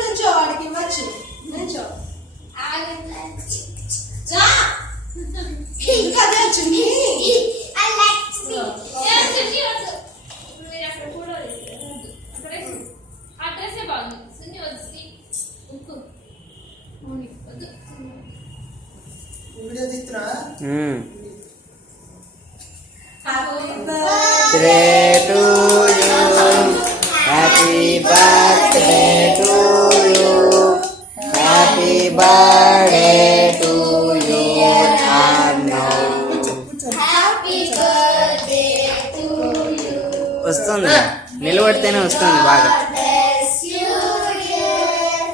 నుంచో వాడికి ఇవ్వచ్చు నుంచో అదే వచ్చింది వీడియో తీస్తున్నా Happy birthday to you. Happy birthday to you. Happy birthday to you. వస్తుంది నిలబడితేనే వస్తుంది బాగా. Bless you, dear.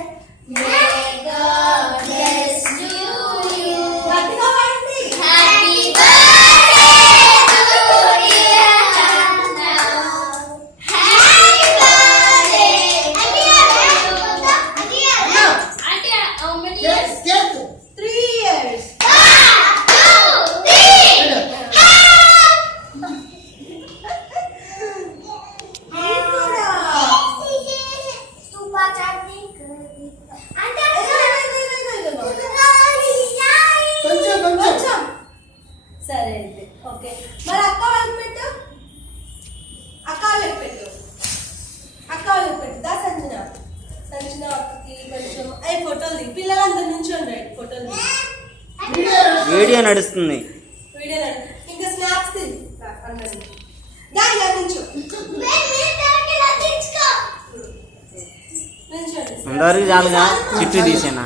May God bless you. Happy birthday to dear Anna. Happy birthday. Auntie, how many years? 3 years. 1, 2, 3. సరే అయితే okay మరి అక్క వాళ్ళకి పెట్టు అక్క వాళ్ళకి పెట్టు దా సంజన అక్కకి కొంచెం అవి ఫోటోలు దిగి పిల్లలందరి నుంచి ఉండండి ఫోటోలు వీడియో నడుస్తుంది. వీడియో ఇంకా స్నాప్స్ తిని అందరి దాని నుంచో అందరికి చాలుగా చిట్టు తీసేనా.